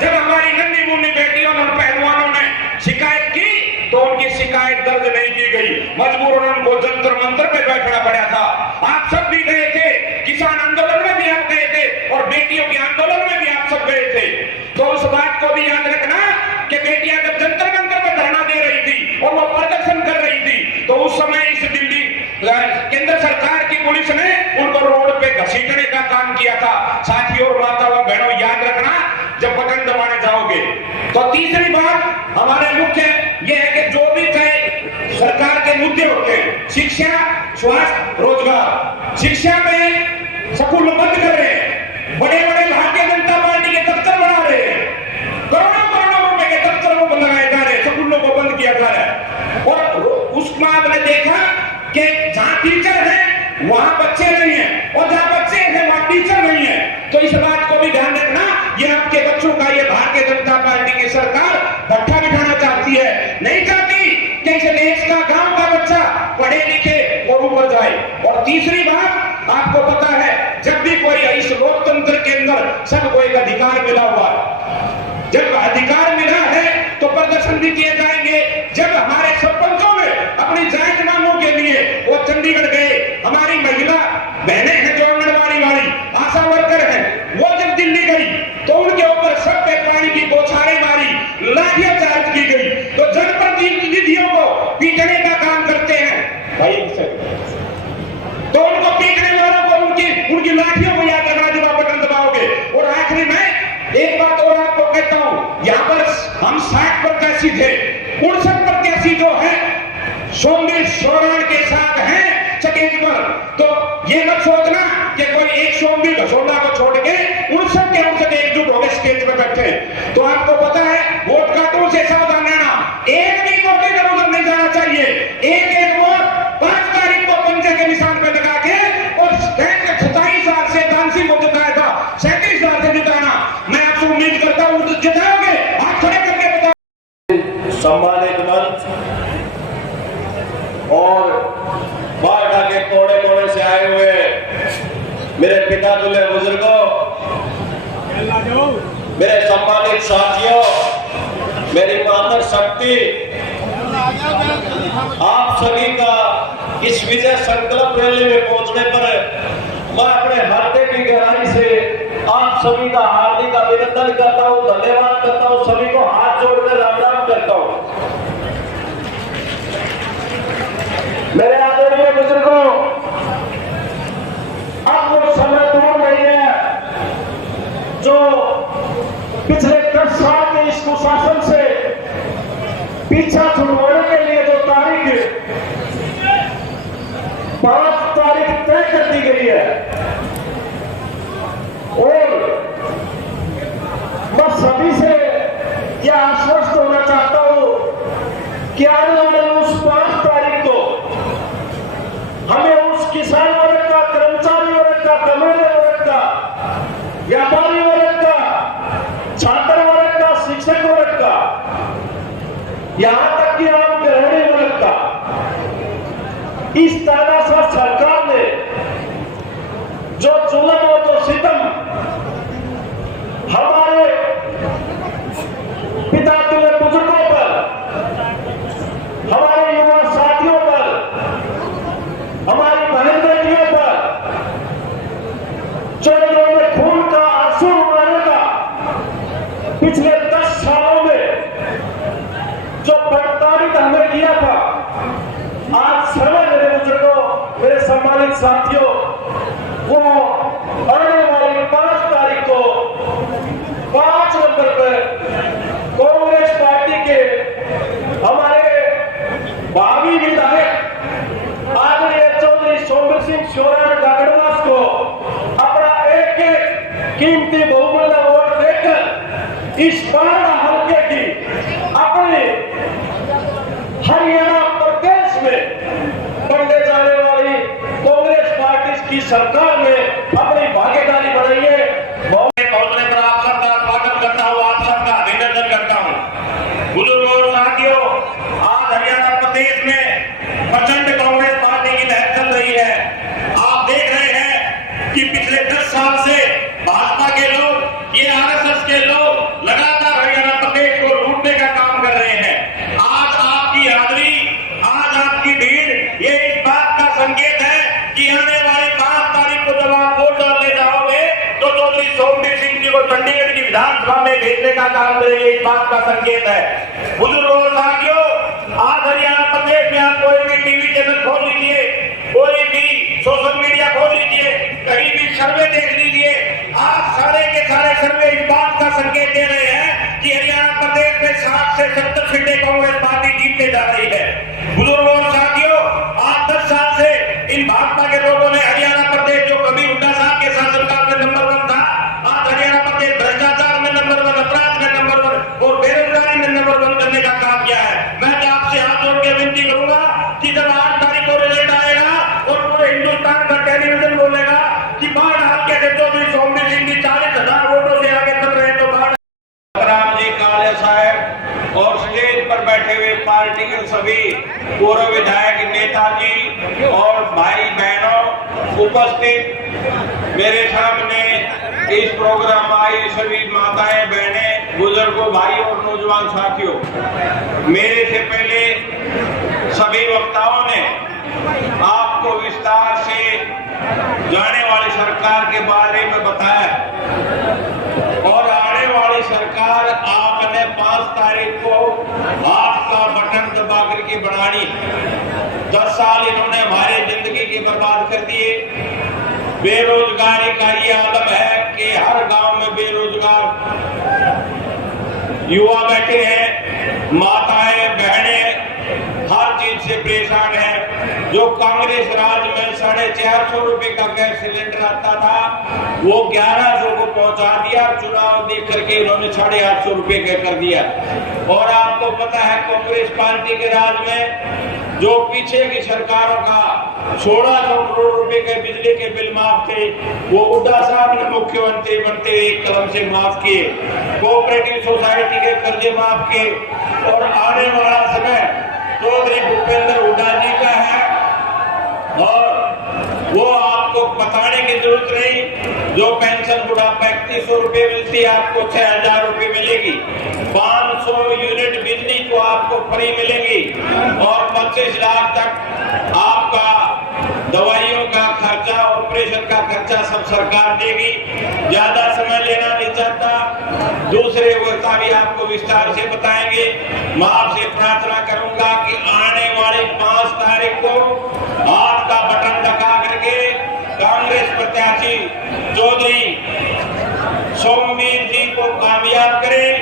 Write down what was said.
जब हमारी नन्ही मुन्नी बेटियों और पहलवानों ने शिकायत की तो उनकी शिकायत दर्ज नहीं की गई, मजबूरन उनको जंतर मंतर पे बैठना पड़ा था। आप सब भी गए थे, किसान आंदोलन में भी आप गए थे और बेटियों के आंदोलन में भी आप सब गए थे। तो उस बात को भी याद रखना कि बेटियां जब जंतर मंतर पे धरना दे रही थी और वो प्रदर्शन कर रही थी तो उस समय इस दिल्ली केंद्र सरकार की पुलिस ने उनको रोड पे घसीटने का काम किया था। साथियों और माता व बहनों, याद रखना जब बटन दबाने जाओगे। तो तीसरी बात हमारे मुख्य ये है कि जो भी चाहे सरकार के मुद्दे होते हैं, शिक्षा, स्वास्थ्य, रोजगार। शिक्षा में स्कूल बंद कर रहे हैं, बड़े बड़े भारतीय जनता पार्टी के दफ्तर बना रहे हैं, करोड़ों करोड़ों रुपए के दफ्तर को बनाए जा रहे हैं, स्कूलों को बंद किया जा रहा है। और उसमें आपने देखा कि जहां टीचर है वहां बच्चे नहीं है और जहां बच्चे हैं वहां टीचर नहीं है। तो इस बात को भी ध्यान रखना, ये आपके बच्चों का ये भारतीय जनता पार्टी की सरकार भट्ठा बिठाना चाहती है, नहीं चाहती कि इस देश का गांव का बच्चा पढ़े लिखे और ऊपर जाए। और तीसरी बात आपको पता है, जब भी कोई इस लोकतंत्र के अंदर सबको एक अधिकार मिला हुआ है, जब अधिकार मिला है तो प्रदर्शन भी किए जाएंगे। जब हमारे सरपंचों ने अपनी जायज मांगों के लिए वो चंडीगढ़ गए, हमारी महिला बहनें हैं जो आंगनबाड़ी वाली आशा वर्कर हैं, वो जब दिल्ली गई तो उनके ऊपर सब पे पानी की बौछारें मारी, लाठियां चार्ज की गई। तो जनप्रतिनिधियों को पीटने का काम करते हैं भाई, तो उनको पीटने वालों को उनकी लाठियों को याद रखना जब आप बटन दबाओगे। और आखिरी में एक बात और आपको कहता हूं, यहां पर हम 60 प्रत्याशी थे, 59 प्रत्याशी जो है सोमवीर सोराण के साथ हैं स्टेज पर। तो ये मत सोचना कि कोई एक सोमवीर घसोड़ा को छोड़ के 59 के 59 एकजुट होकर स्टेज पर बैठे। तो आपको पता है, वोट काटों से सावधान रहना, एक भी वोट इधर उधर नहीं जाना चाहिए। एक वोट 5 तारीख को पंजे के निशान पे लगा के, और 27 साल से दानसी को जिताया था, 37 साल से जिताना। मैं आपसे उम्मीद करता हूं जिताओगे, हाथ खड़े करके बताओ। सम्मानित मंच और बाढ़ के कोने कोने से आए हुए मेरे पिता तुल्य बुजुर्गों, मेरे सम्मानित साथियों, मेरी मातृ शक्ति, आप सभी का इस विजय संकल्प रैली में पहुंचने पर मैं अपने हृदय की गहराई से आप सभी का हार्दिक अभिनंदन करता हूं, धन्यवाद करता हूं, सभी को हाथ जोड़कर राम राम करता हूं। मेरे आदरणीय बुजुर्गों, अब वो समय दूर नहीं है जो पिछले 10 साल के इस कुशासन से पीछा छुड़वाने के लिए जो तारीख 5 तारीख तय कर दी गई है, और मैं सभी से यह आश्वस्त होना चाहता हूं कि आने वाले उस 5 तारीख को हमें उस किसान वर्ग का, कर्मचारी वर्ग का, कमाने वर्ग का, व्यापारी वर्ग का, छात्र वर्ग का, शिक्षक वर्ग का, यहां तक कि आम गृहिणी वर्ग का, इस तानाशाह सरकार ने जो जुल्म और जो सितम हमारे पिता तुल्य बुजुर्गों पर, हमारे युवा साथियों पर, हमारी बहन बेटियों पर, जो इन्होंने खून का आंसू रुलाने का पिछले 10 सालों में जो प्रताड़ित हमें किया था, आज समय मेरे बुजुर्गों, मेरे सम्मानित साथियों, वो आने वाली 5 तारीख को 5 नंबर पर कांग्रेस पार्टी के हमारे भावी विधायक आदरणीय चौधरी सोमवीर सिंह सोराण गागड़वास को अपना एक एक कीमती बहुमूल्य वोट देकर इस बारह हल्के की अपने हरियाणा प्रदेश में बनने जाने वाली कांग्रेस पार्टी की सरकार में अपनी भागीदारी बनाई है। पहुंचने पर आप सबका स्वागत करता हूं, आप सबका अभिनंदन करता हूं। बुजुर्गों और साथियों, आज हरियाणा प्रदेश में प्रचंड कांग्रेस पार्टी की लहर चल रही है। आप देख रहे हैं कि पिछले 10 साल से भाजपा के लोग, ये आरएसएस के लोग विधानसभा में भेजने का काम करेंगे, इस बात का संकेत है। बुजुर्गों और साथियों, आज हरियाणा प्रदेश में आप कोई भी टीवी चैनल खोल लीजिए, कोई भी सोशल मीडिया खोल लीजिए, कहीं भी सर्वे देख लीजिए, आज सारे के सारे सर्वे इस बात का संकेत दे रहे हैं कि हरियाणा प्रदेश में 60 से 70 सीटें कांग्रेस पार्टी जीतने जा रही है। बुजुर्गों और साथियों, आज 10 साल से इन भाजपा के लोगों ने हरियाणा प्रदेश, जो कभी हुड्डा साहब के शासनकाल में नंबर 1 था, आज हरियाणा प्रदेश भ्रष्टाचार में नंबर 1, अपराध में नंबर 1 और बेरोजगारी में नंबर 1 करने का काम किया है। मैं आपसे हाथ जोड़ के विनती करूंगा कि जब 8 तारीख को रिजल्ट आएगा और पूरे हिंदुस्तान का टेलीविजन बोलेगा कि बाढ़ हाल के चौधरी सोमवीर सिंह जी 40,000 वोटों से आगे चल रहे हैं, तो बाढ़ राम जी काले साहब और स्टेज पर बैठे हुए पार्टी के सभी पूर्व विधायक नेताजी और भाई बहनों उपस्थित, मेरे सामने इस प्रोग्राम आई सभी माताएं बहनें बुजुर्गों भाई और नौजवान साथियों, मेरे से पहले सभी वक्ताओं ने आपको विस्तार से जाने वाली सरकार के बारे में बताया और आने वाली सरकार आपने 5 तारीख को हाथ का बटन दबा करके बनानी। 10 साल इन्होंने हमारे जिंदगी की बर्बाद कर दिए। बेरोजगारी का ये आलम है कि हर गांव में बेरोजगार युवा बैठे हैं, माताएं बहनें हर चीज से परेशान है। जो कांग्रेस राज में 450 रुपए का गैस सिलेंडर आता था वो 1100 को पहुंचा दिया, चुनाव देख करके इन्होंने 850 रुपए का कर दिया। और आपको पता है कांग्रेस पार्टी के राज में जो पीछे की सरकारों का 1600 करोड़ रुपए के बिजली के बिल माफ थे, वो हुड्डा साहब ने मुख्यमंत्री बनते एक कदम से माफ किए। कोऑपरेटिव सोसाइटी के कर्जे माफ किए और आने वाला समय चौधरी भूपेंद्र हुड्डा जी का है और वो आपको बताने की जरूरत नहीं। जो पेंशन बुढ़ापा 3100 रुपए मिलती है, आपको 6000 रुपए मिलेगी। 500 यूनिट बिजली को आपको फ्री मिलेगी और 25 लाख तक आपका दवाइयों का खर्चा, ऑपरेशन का खर्चा सब सरकार देगी। ज्यादा समय लेना नहीं चाहता, दूसरे वक्ता भी आपको विस्तार से बताएंगे। मैं आपसे प्रार्थना करूंगा कि आने वाली 5 तारीख को हाथ का बटन दबा करके कांग्रेस प्रत्याशी चौधरी सोमवीर जी को कामयाब करें